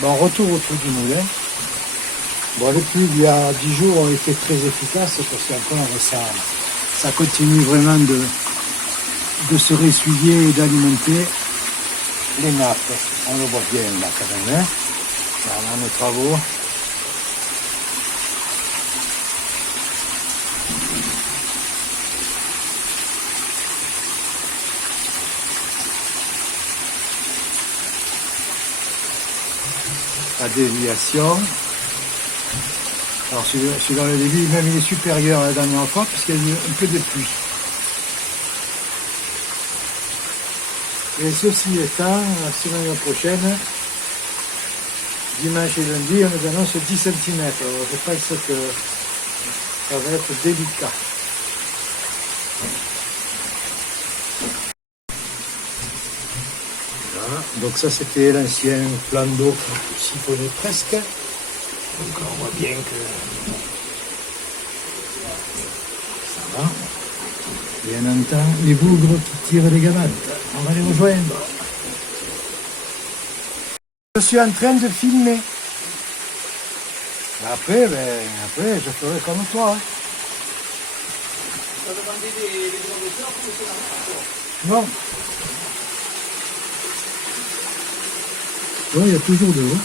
Bon, retour au trou du moulin. Bon, les pluies il y a 10 jours ont été très efficaces parce qu'encore ça continue vraiment de se ressuyer et d'alimenter les nappes. On le voit bien là quand même. Hein. Là, on a nos travaux. La déviation. Alors celui dans le débit, même il est supérieur à la dernière fois puisqu'il y a eu un peu de pluie. Et ceci étant, la semaine prochaine, dimanche et lundi, on nous annonce 10 cm. Alors je pense que ça va être délicat. Voilà. Donc ça c'était l'ancien plan d'eau qui siphonnait presque. Donc on voit bien que ça va. Et on entend les bougres qui tirent les gavettes. On va les rejoindre. Je suis en train de filmer. Après, je ferai comme toi. Hein. Tu as demandé des gros de fleurs ou c'est la Non. Oui, il y a toujours de l'eau.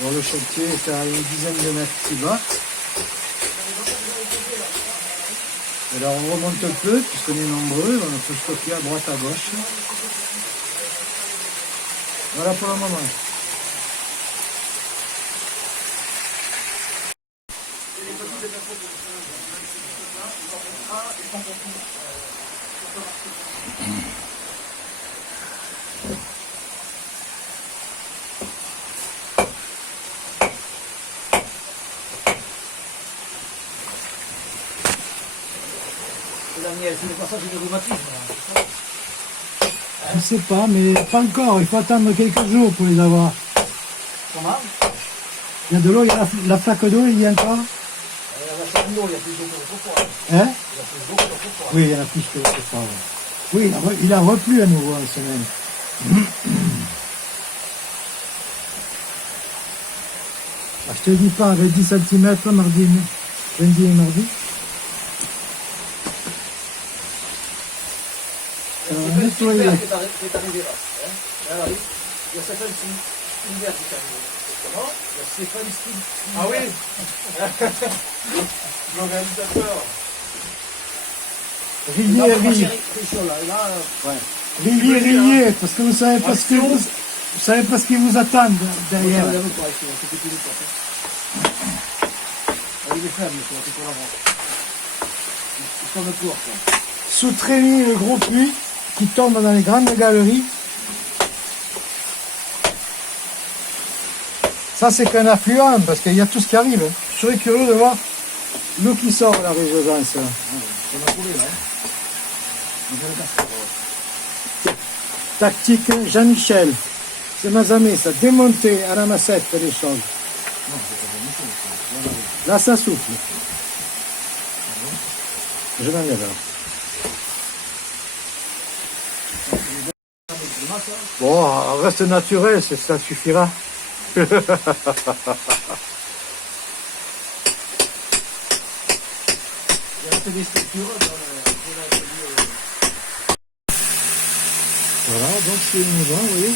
Bon, le chantier est à une dizaine de mètres plus bas. Alors on remonte un peu, puisqu'on est nombreux, on peut stocker à droite à gauche. Voilà pour le moment. C'est le passage du rhumatisme. Je sais pas, mais pas encore. Il faut attendre quelques jours pour les avoir. Comment? Il y a de l'eau, il y a la flaque d'eau, il y a encore. La chambre d'eau, il y a plus d'eau que l'autrefois. Hein? Il y a plus d'eau que l'autrefois. Oui, il y en a plus que l'autrefois. Oui, il a replu à nouveau en semaine. Ah, je te dis pas, avec 10 cm mardi, lundi et mardi. C'est un vert qui est arrivé là. Hein? Là, il y a Stéphane Spielberg qui est arrivé. Comment? Il y a Stéphane Spielberg. Ah oui. L'organisateur. Riez, parce que vous savez pas ce qui vous attend derrière. Il est faible, c'est pour l'avant. Il tombe court, ça. Sous Trémy, le gros puits qui tombe dans les grandes galeries. Ça, c'est qu'un affluent, parce qu'il y a tout ce qui arrive. Je serais curieux de voir l'eau qui sort de la résidence. On a trouvé là. Tactique Jean-Michel. C'est Mazamé, ça. Démonter à la massette les choses. Là, ça souffle. Je l'enlève là. Bon, reste naturel, ça suffira. Il y a un peu des structures dans l'atelier. Voilà, donc c'est une maison, vous voyez.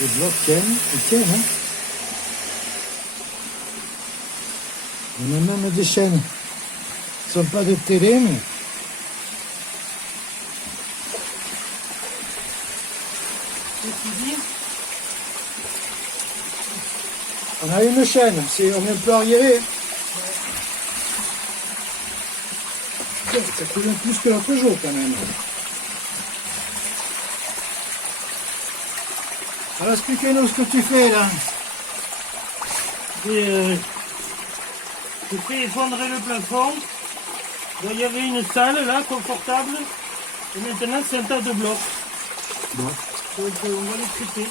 Les blocs tiennent, hein. Il y en a même des chaînes. Ce ne sont pas de télé, mais... On a une chaîne, on ne peut arriver. Ça coûte plus que l'autre jour quand même. Alors expliquez-nous ce que tu fais là. Je fais effondrer le plafond. Donc, il y avait une salle là, confortable. Et maintenant c'est un tas de blocs. Bon. Donc on va les traiter.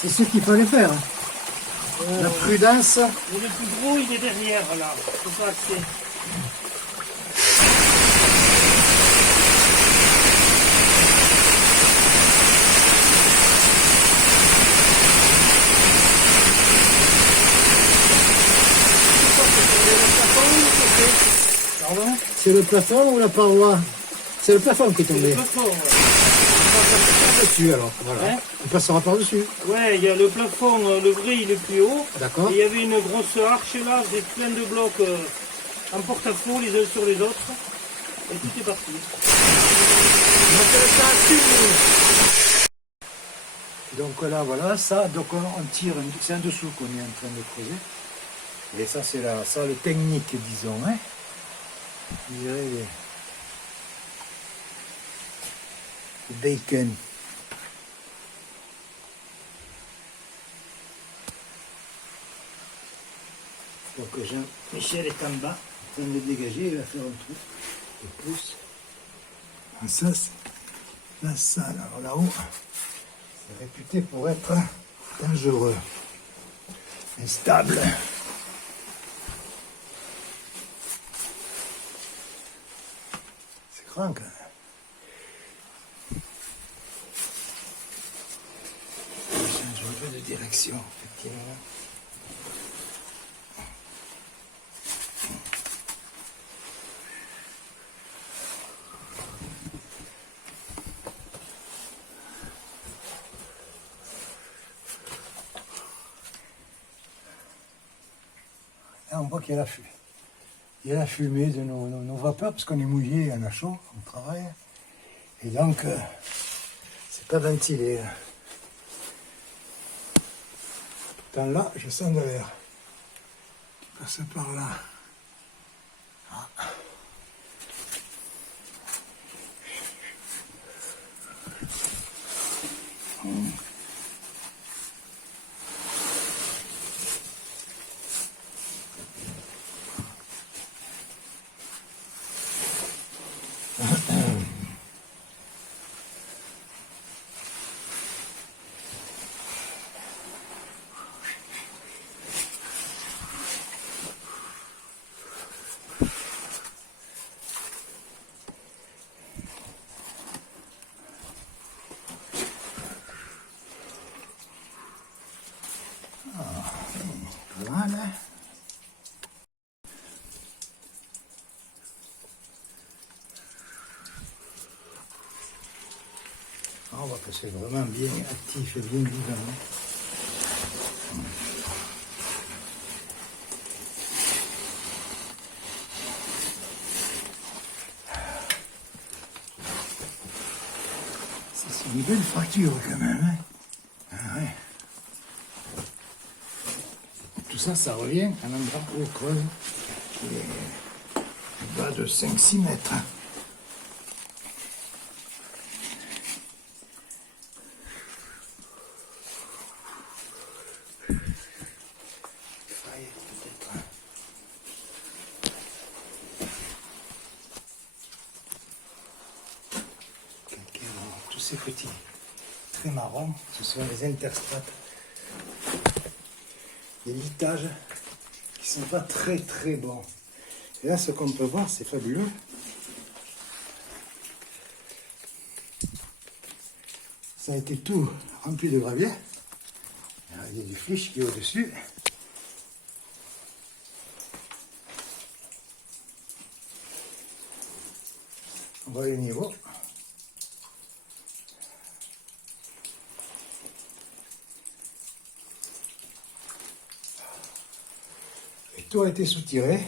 C'est ce qu'il fallait faire. La prudence. Et le plus gros, il est derrière, là. Faut pas accès. Pardon? C'est le plafond ou la paroi? C'est le plafond qui est C'est tombé. le plafond, ouais. Dessus alors, voilà. Hein? On passera par-dessus. Ouais, il y a le plafond, le vrai, il est plus haut. D'accord. Et il y avait une grosse arche là, avec plein de blocs en porte-à-faux les uns sur les autres. Et tout est parti. Donc là, voilà, ça, donc on tire, c'est en dessous qu'on est en train de creuser. Et ça, c'est la salle technique, disons. Hein. Je dirais le bacon. Donc Jean-Michel est en bas, en train de dégager, il va faire un trou. Et pousse. Ah, ça, c'est la salle. Alors là-haut, c'est réputé pour être dangereux, instable. C'est grand quand même. Je change un peu de direction, effectivement. Là, on voit qu'il y a la fumée. Il y a la fumée de nos vapeurs, parce qu'on est mouillé, on a chaud, on travaille. Et donc, c'est pas ventilé. Là. Pourtant là, je sens de l'air qui passe par là. Ah. Voilà. On voit que c'est vraiment bien actif et bien vivant. C'est une belle fracture quand même. Hein. Ah ouais. Tout ça, ça revient à un endroit où on creuse qui est bas de 5-6 mètres. Faille peut-être. Calcaire, tous ces petits traits marrons, ce sont les interstrates. Des litages qui sont pas très très bons. Et là, ce qu'on peut voir, c'est fabuleux. Ça a été tout rempli de gravier. Il y a du fliche qui est au-dessus. On voit les niveaux. Et tout a été soutiré.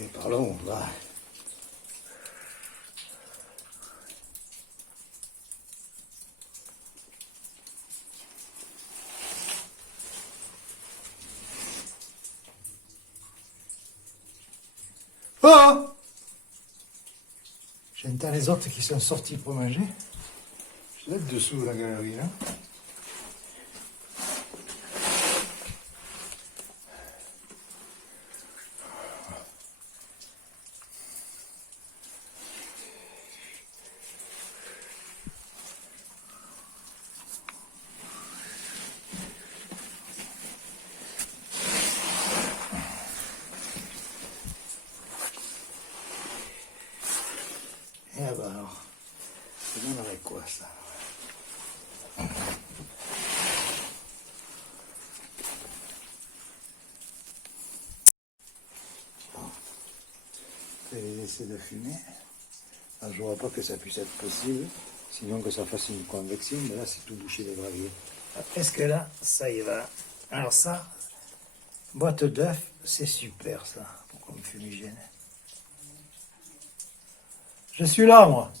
Et par là, on va. Oh! J'entends les autres qui sont sortis pour manger. Je vais être dessous la galerie là. Et alors, ça donnerait quoi ça? Je vais les laisser de fumer. Alors, je ne vois pas que ça puisse être possible, sinon que ça fasse une convection, mais là c'est tout bouché de gravier. Est-ce que là, ça y va? Alors ça, boîte d'œufs, c'est super ça, pour comme fumigène. Je suis là, moi.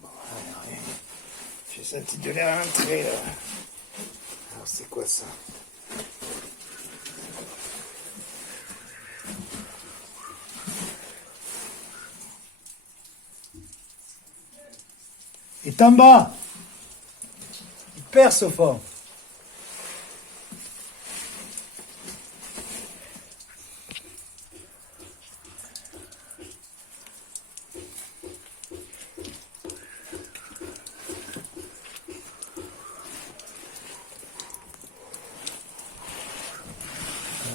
Bon, allez, j'ai senti de l'air entrer là. Alors c'est quoi ça? Il est en bas. Il perce au fond.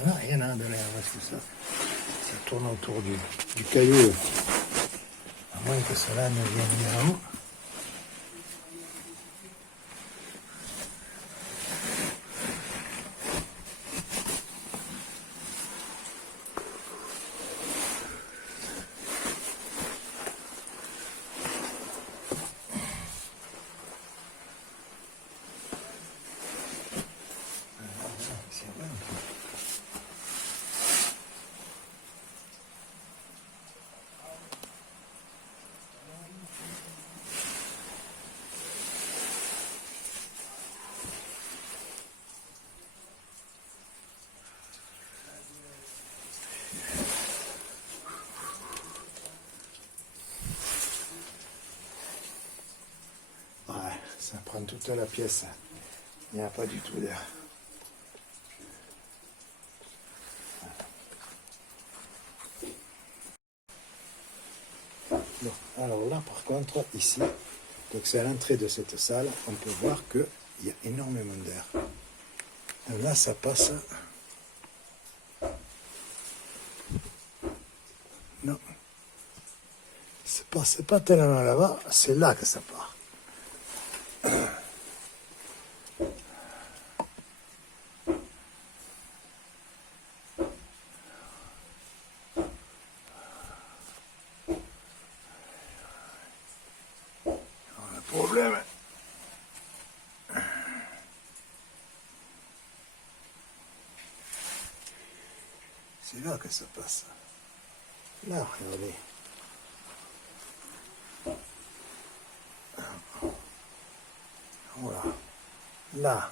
Ah, rien n'a de l'air, c'est ça. Ça tourne autour du caillou. À moins que cela ne vienne là-haut. Ça prend toute la pièce. Il n'y a pas du tout d'air. Bon, alors là, par contre, ici, donc c'est à l'entrée de cette salle, on peut voir qu'il y a énormément d'air. Là, ça passe. Non. C'est pas tellement là-bas, c'est là que ça part. Problème. C'est là que ça passe. Là, regardez. Voilà. Là.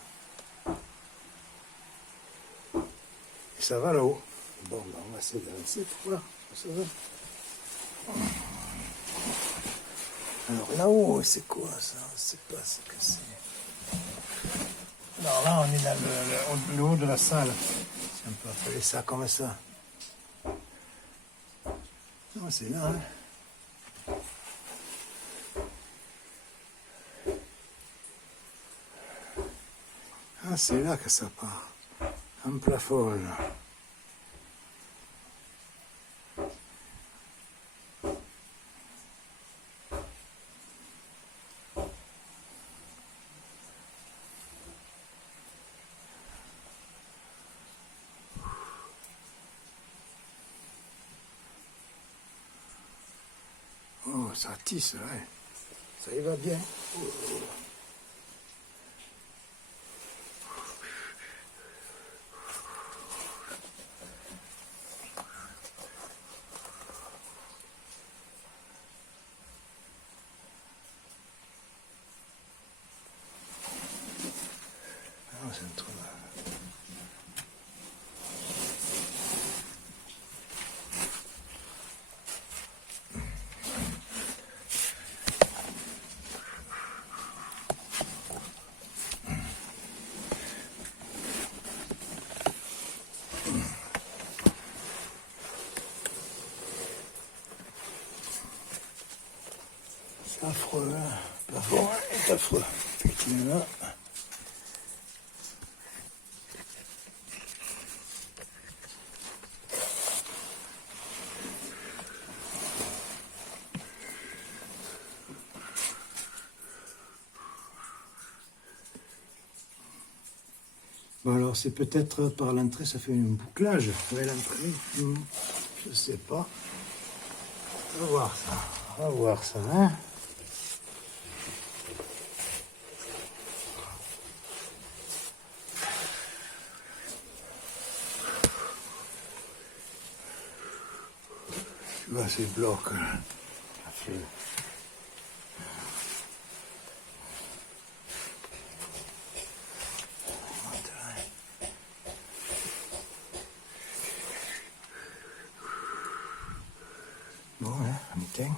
Et ça va là-haut. Bon, ben, on va essayer d'avancer pour voir. Ça va. Alors là-haut, c'est quoi ça? Je ne sais pas ce que c'est. Alors là, on est dans le haut de la salle. Si on peut appeler ça comme ça. Non, c'est là. Hein. Ah, c'est là que ça part. Un plafond, là. Oh, ça tisse, ouais. Ça y va bien. Oh. Ah, c'est un trou là. C'est affreux, hein. Le plafond est affreux. Effectivement. Bon, alors c'est peut-être par l'entrée, ça fait un bouclage. Ouais, l'entrée, je sais pas. On va voir ça. On va voir ça, hein. Tu vois ces blocs là. Ça fait... Bon, hein, un meeting.